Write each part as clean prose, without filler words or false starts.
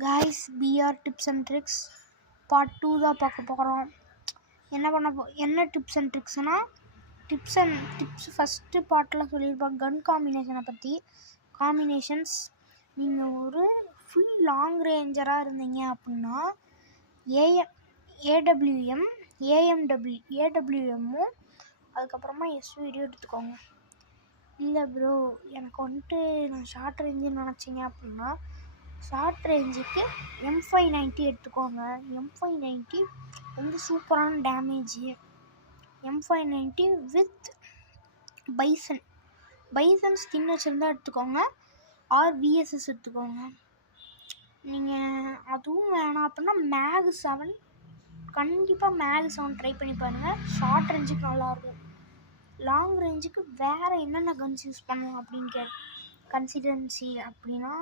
guys, BR tips and tricks part 2 தான் பார்க்க போகிறோம். என்ன டிப்ஸ் அண்ட் ட்ரிக்ஸ்னா டிப்ஸ் ஃபஸ்ட்டு பார்ட்டில் சொல்லியிருப்பாங்க கன் காம்பினேஷனை பற்றி. காம்பினேஷன்ஸ் நீங்கள் ஒரு ஃபுல் லாங் ரேஞ்சராக இருந்தீங்க அப்படின்னா ஏடபிள்யூஎம்மும் அதுக்கப்புறமா எஸ்விடியோ எடுத்துக்கோங்க. இல்லை ப்ரோ எனக்கு வந்துட்டு நான் ஷார்ட் ரேஞ்சுன்னு நினச்சிங்க அப்படின்னா ஷார்ட் ரேஞ்சுக்கு M590 எடுத்துக்கோங்க. M590 ரொம்ப சூப்பரான damage. M590 with bison skin வச்சுருந்தா எடுத்துக்கோங்க. VSS எடுத்துக்கோங்க. நீங்கள் அதுவும் வேணாம் அப்படின்னா மேக் 7 கண்டிப்பாக மேக் 7 ட்ரை பண்ணி பாருங்கள். ஷார்ட் ரேஞ்சுக்கு நல்லாயிருக்கும். லாங் ரேஞ்சுக்கு வேறு என்னென்ன கன்ஸ் யூஸ் பண்ணலாம் அப்படின்னு கன்சிடென்சி அப்படின்னா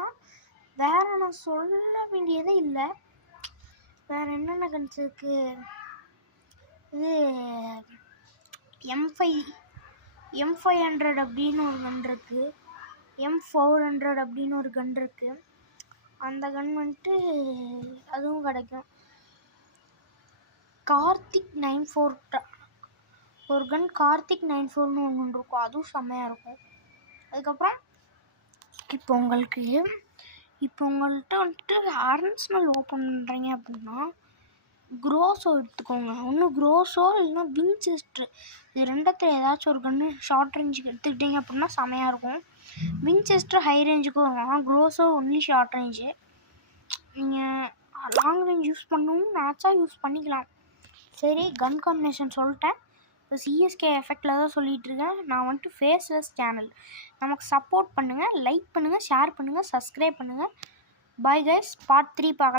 வேறு நான் சொல்ல வேண்டியதே இல்லை. வேறு என்னென்ன கன்ஸ் இருக்குது, இது M500 அப்படின்னு ஒரு கன் இருக்குது, M400 அப்படின்னு ஒரு கன் இருக்குது. அந்த கன் வந்துட்டு அதுவும் கிடைக்கும். கார்த்திக் 94 ஒரு கன் கார்த்திக் 94ன்னு ஒன்று இருக்கும், அதுவும் செம்மையாக இருக்கும். அதுக்கப்புறம் இப்போ உங்கள்கிட்ட வந்துட்டு ஆர்சனல் ஓப்பன் பண்ணுறீங்க அப்படின்னா க்ரோஸோ எடுத்துக்கோங்க. ஒன்று க்ரோஸோ இல்லைன்னா வின்செஸ்டர், இது ரெண்டத்தில் ஏதாச்சும் ஒரு கன்று ஷார்ட் ரேஞ்சுக்கு எடுத்துக்கிட்டிங்க அப்படின்னா செமையாக இருக்கும். வின்செஸ்டர் ஹை ரேஞ்சுக்கும் வரும், ஆனால் க்ரோஸோ ஒன்லி ஷார்ட் ரேஞ்சு. நீங்கள் லாங் ரேஞ்ச் யூஸ் பண்ணவும் நினச்சா யூஸ் பண்ணிக்கலாம். சரி, கன் காம்பினேஷன் சொல்லிட்டேன். இப்போ சிஎஸ்கே எஃபெக்டில் தான் சொல்லிகிட்ருக்கேன். நான் வந்துட்டு ஃபேஸ்லெஸ் சேனல். நமக்கு சப்போர்ட் பண்ணுங்கள், லைக் பண்ணுங்கள், ஷேர் பண்ணுங்கள், சப்ஸ்கிரைப் பண்ணுங்கள். பாய் கைஸ், பார்ட் 3 பார்க்கலாம்.